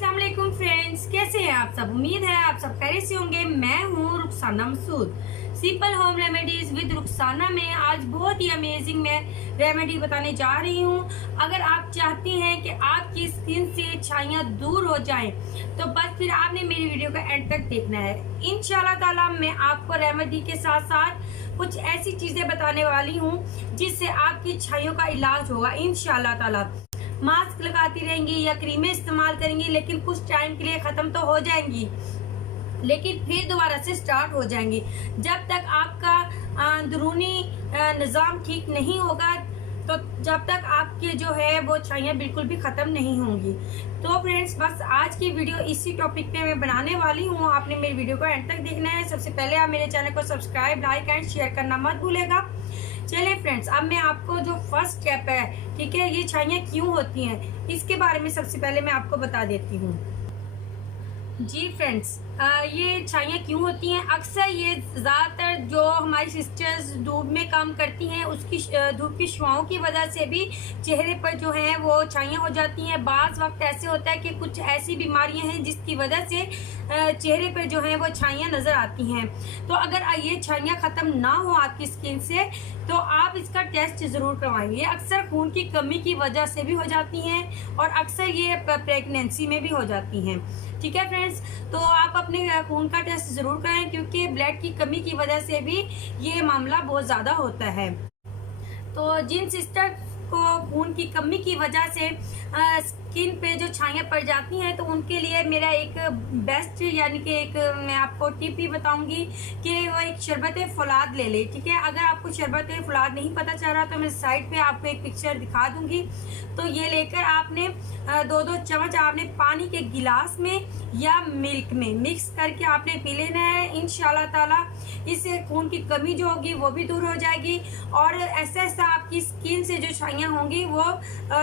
अस्सलाम वालेकुम फ्रेंड्स, कैसे हैं आप सब। उम्मीद है आप सब खैरियत से होंगे। मैं हूँ Rukhsana Masood, simple home remedies with Rukhsana में आज बहुत ही अमेजिंग मैं रेमेडी बताने जा रही हूँ। अगर आप चाहती हैं कि आपकी स्किन से छाइयाँ दूर हो जाएं तो बस फिर आपने मेरी वीडियो का एंड तक देखना है। इंशाल्लाह ताला मैं आपको रेमेडी के साथ साथ कुछ ऐसी चीजें बताने वाली हूँ जिससे आपकी छाइयों का इलाज होगा इंशाल्लाह ताला। मास्क लगाती रहेंगी या क्रीमें इस्तेमाल करेंगी लेकिन कुछ टाइम के लिए खत्म तो हो जाएंगी, लेकिन फिर दोबारा से स्टार्ट हो जाएंगी। जब तक आपका अंदरूनी निज़ाम ठीक नहीं होगा तो जब तक आपके जो है वो छाइयाँ बिल्कुल भी ख़त्म नहीं होंगी। तो फ्रेंड्स बस आज की वीडियो इसी टॉपिक पे मैं बनाने वाली हूँ। आपने मेरी वीडियो को एंड तक देखना है। सबसे पहले आप मेरे चैनल को सब्सक्राइब, लाइक एंड शेयर करना मत भूलेगा। चलिए फ्रेंड्स, अब मैं आपको जो फर्स्ट स्टेप है, ठीक है, ये छाइयाँ क्यों होती हैं इसके बारे में सबसे पहले मैं आपको बता देती हूँ। जी फ्रेंड्स, ये छाइयाँ क्यों होती हैं। अक्सर ये ज़्यादातर जो हमारी सिस्टर्स धूप में काम करती हैं उसकी धूप की छुआओं की वजह से भी चेहरे पर जो है वो छाइयाँ हो जाती हैं। बाज़ वक्त ऐसे होता है कि कुछ ऐसी बीमारियां हैं जिसकी वजह से चेहरे पर जो है वो छाइयाँ नज़र आती हैं। तो अगर ये छाइयाँ ख़त्म ना हो आपकी स्किन से तो आप इसका टेस्ट ज़रूर करवाएंगे। ये अक्सर खून की कमी की वजह से भी हो जाती हैं और अक्सर ये प्रेगनेंसी में भी हो जाती हैं। ठीक है फ्रेंड्स, तो आप अपने खून का टेस्ट ज़रूर कराएं क्योंकि ब्लड की कमी की वजह से भी ये मामला बहुत ज़्यादा होता है। तो जिन सिस्टर को खून की कमी की वजह से स्किन पे जो छाइयाँ पड़ जाती हैं तो उनके लिए मेरा एक बेस्ट यानी कि एक मैं आपको टिप ही बताऊंगी कि वो एक शरबत फौलाद ले ले। ठीक है, अगर आपको शरबत फौलाद नहीं पता चल रहा तो मैं साइड पे आपको एक पिक्चर दिखा दूंगी। तो ये लेकर आपने 2-2 चम्मच आपने पानी के गिलास में या मिल्क में मिक्स करके आपने पी लेना है। इंशाल्लाह ताला इससे खून की कमी जो होगी वो भी दूर हो जाएगी और ऐसा ऐसा आपकी स्किन से जो छाइयाँ होंगी वो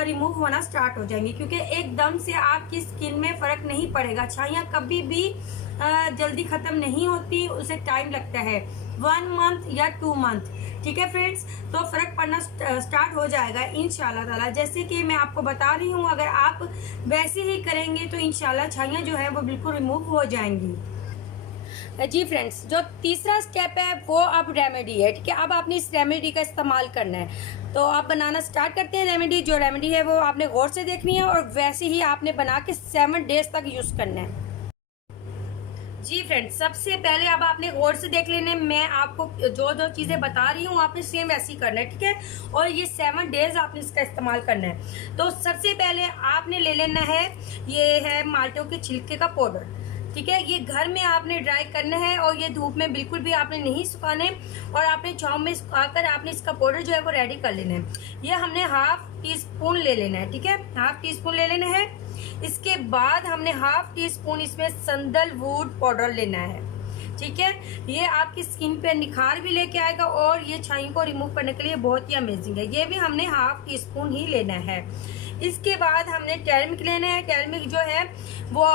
रिमूव होना स्टार्ट हो जाएंगी, क्योंकि एकदम से आपकी स्किन में फर्क नहीं पड़ेगा। छाइयाँ कभी भी जल्दी खत्म नहीं होती, उसे टाइम लगता है 1 मंथ या 2 मंथ। ठीक है फ्रेंड्स, तो फर्क पड़ना स्टार्ट हो जाएगा इंशाल्लाह ताला। जैसे कि मैं आपको बता रही हूँ, अगर आप वैसे ही करेंगे तो इंशाल्लाह छाइयाँ जो है वो बिल्कुल रिमूव हो जाएंगी। जी फ्रेंड्स, जो तीसरा स्टेप है वो अब रेमेडी है। ठीक है, अब आपने इस रेमेडी का इस्तेमाल करना है। तो आप बनाना स्टार्ट करते हैं रेमेडी। जो रेमेडी है वो आपने गौर से देखनी है और वैसे ही आपने बना के 7 डेज तक यूज़ करना है। जी फ्रेंड्स, सबसे पहले अब आपने गौर से देख लेने, मैं आपको जो जो चीज़ें बता रही हूँ आपने सेम वैसे ही करना है। ठीक है, और ये 7 डेज आपने इसका इस्तेमाल करना है। तो सबसे पहले आपने ले लेना है, ये है माल्टों के छिलके का पाउडर। ठीक है, ये घर में आपने ड्राई करना है और ये धूप में बिल्कुल भी आपने नहीं सुखाने और आपने छाँव में सुखाकर आपने इसका पाउडर जो है वो रेडी कर लेना है। ये हमने 1/2 टीस्पून ले लेना है। ठीक है, 1/2 टीस्पून ले लेना है। इसके बाद हमने 1/2 टीस्पून इसमें सैंडलवुड पाउडर लेना है। ठीक है, ये आपकी स्किन पे निखार भी लेके आएगा और ये छाइयों को रिमूव करने के लिए बहुत ही अमेजिंग है। ये भी हमने 1/2 टीस्पून ही लेना है। इसके बाद हमने टर्मरिक लेना है। टर्मरिक जो है वो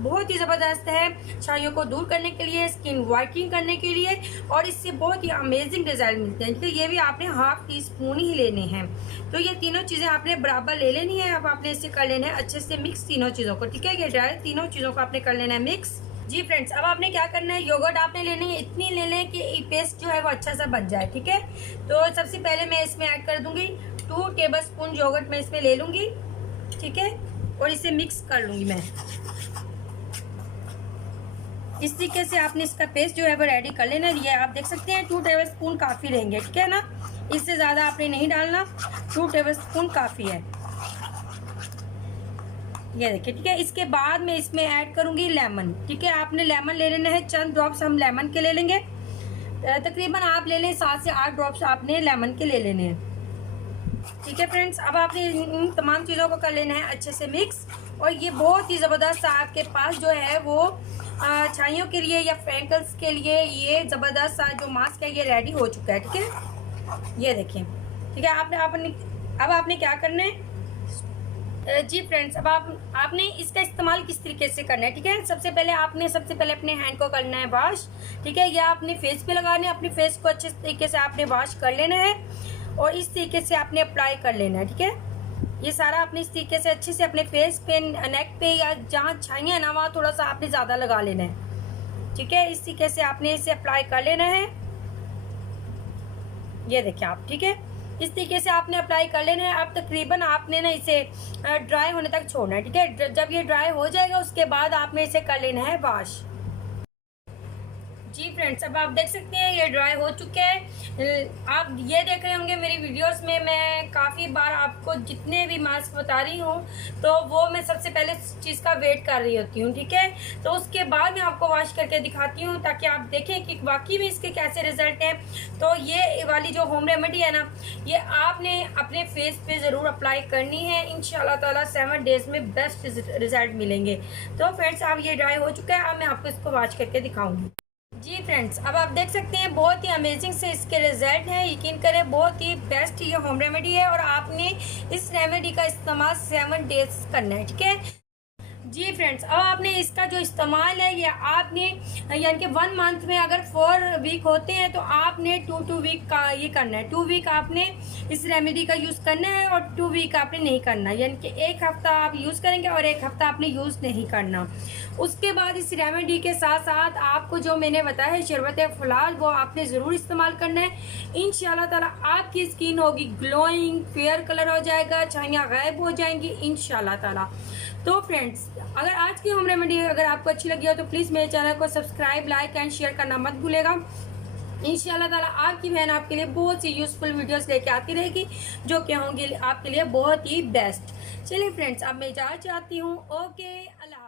बहुत ही ज़बरदस्त है छाइयों को दूर करने के लिए, स्किन वाइटनिंग करने के लिए और इससे बहुत ही अमेजिंग रिजल्ट मिलते हैं। तो ये भी आपने 1/2 टीस्पून ही लेने हैं। तो ये तीनों चीज़ें आपने बराबर ले लेनी है। अब आपने इसे कर लेना है अच्छे से मिक्स तीनों चीज़ों को। ठीक है, ये ड्राई तीनों चीज़ों को आपने कर लेना है मिक्स। जी फ्रेंड्स, अब आपने क्या करना है, योगर्ट आपने लेनी है, इतनी ले लें कि पेस्ट जो है वो अच्छा सा बन जाए। ठीक है, तो सबसे पहले मैं इसमें ऐड कर दूंगी 2 टेबलस्पून योगर्ट मैं इसमें ले लूँगी। ठीक है, और इसे मिक्स कर लूँगी मैं। इस तरीके से आपने इसका पेस्ट जो है वो रेडी कर लेना। ये आप देख सकते हैं 2 टेबलस्पून काफ़ी रहेंगे। ठीक है ना, इससे ज़्यादा आपने नहीं डालना, 2 टेबलस्पून काफ़ी है। ये देखिए। ठीक है, इसके बाद मैं इसमें ऐड करूँगी लेमन। ठीक है, आपने लेमन ले लेना है, चंद ड्रॉप्स हम लेमन के ले लेंगे। तकरीबन आप ले लें 7 से 8 ड्रॉप्स आपने लेमन के ले लेने हैं। ठीक है फ्रेंड्स, अब आपने इन तमाम चीज़ों को कर लेना है अच्छे से मिक्स और ये बहुत ही ज़बरदस्त आपके पास जो है वो छाइयों के लिए या फ्रैंकल्स के लिए ये ज़बरदस्त सा जो मास्क है ये रेडी हो चुका है। ठीक है, ये देखिए। ठीक है, अब आपने क्या करना है। जी फ्रेंड्स, अब आपने इसका इस्तेमाल किस तरीके से करना है। ठीक है, सबसे पहले अपने हैंड को करना है वॉश। ठीक है, या अपने फेस पे लगाना है, अपने फेस को अच्छे तरीके से आपने वॉश कर लेना है और इस तरीके से आपने अप्लाई कर लेना है। ठीक है, ये सारा आपने इस तरीके से अच्छे से अपने फेस पे, नेक पे या जहाँ छाइयाँ है ना वहाँ थोड़ा सा आपने ज़्यादा लगा लेना है। ठीक है, इस तरीके से आपने इसे अप्लाई कर लेना है। ये देखिए आप, ठीक है, इस तरीके से आपने अप्लाई कर लेना है। अब तकरीबन आपने ना इसे ड्राई होने तक छोड़ना है। ठीक है, जब ये ड्राई हो जाएगा उसके बाद आपने इसे कर लेना है वॉश। जी फ्रेंड्स, अब आप देख सकते हैं ये ड्राई हो चुके हैं। आप ये देख रहे होंगे मेरी वीडियोस में मैं काफ़ी बार आपको जितने भी मास्क बता रही हूँ तो वो मैं सबसे पहले चीज़ का वेट कर रही होती हूँ। ठीक है, तो उसके बाद मैं आपको वॉश करके दिखाती हूँ ताकि आप देखें कि वाकई में इसके कैसे रिजल्ट हैं। तो ये वाली जो होम रेमेडी है ना, ये आपने अपने फेस पे ज़रूर अप्लाई करनी है। इंशाल्लाह ताला 7 डेज़ में बेस्ट रिजल्ट मिलेंगे। तो फ्रेंड्स, अब ये ड्राई हो चुका है, अब मैं आपको इसको वॉश करके दिखाऊंगी। जी फ्रेंड्स, अब आप देख सकते हैं बहुत ही अमेजिंग से इसके रिजल्ट हैं। यकीन करें बहुत ही बेस्ट ये होम रेमेडी है और आपने इस रेमेडी का इस्तेमाल 7 डेज करना है। ठीक है जी फ्रेंड्स, अब आपने इसका जो इस्तेमाल है ये आपने यानी कि 1 मंथ में अगर 4 वीक होते हैं तो आपने 2 वीक का ये करना है। 2 वीक आपने इस रेमेडी का यूज़ करना है और 2 वीक आपने नहीं करना, यानी कि 1 हफ्ता आप यूज़ करेंगे और 1 हफ्ता आपने यूज़ नहीं करना। उसके बाद इस रेमेडी के साथ साथ आपको जो मैंने बताया है शरबत फुलाल, वो आपने ज़रूर इस्तेमाल करना है। इंशाल्लाह ताला आपकी स्किन होगी ग्लोइंग, फेयर कलर हो जाएगा, छाइयाँ गायब हो जाएंगी इंशाल्लाह ताला। तो फ्रेंड्स, अगर आज की होम रेमेडी अगर आपको अच्छी लगी हो तो प्लीज़ मेरे चैनल को सब्सक्राइब, लाइक एंड शेयर करना मत भूलेगा। इंशाल्लाह ताला आपकी बहन आपके लिए बहुत सी यूज़फुल वीडियोस लेके आती रहेगी जो कि होंगी आपके लिए बहुत ही बेस्ट। चलिए फ्रेंड्स, अब मैं इजाज़त चाहती हूँ। ओके, अल्लाह।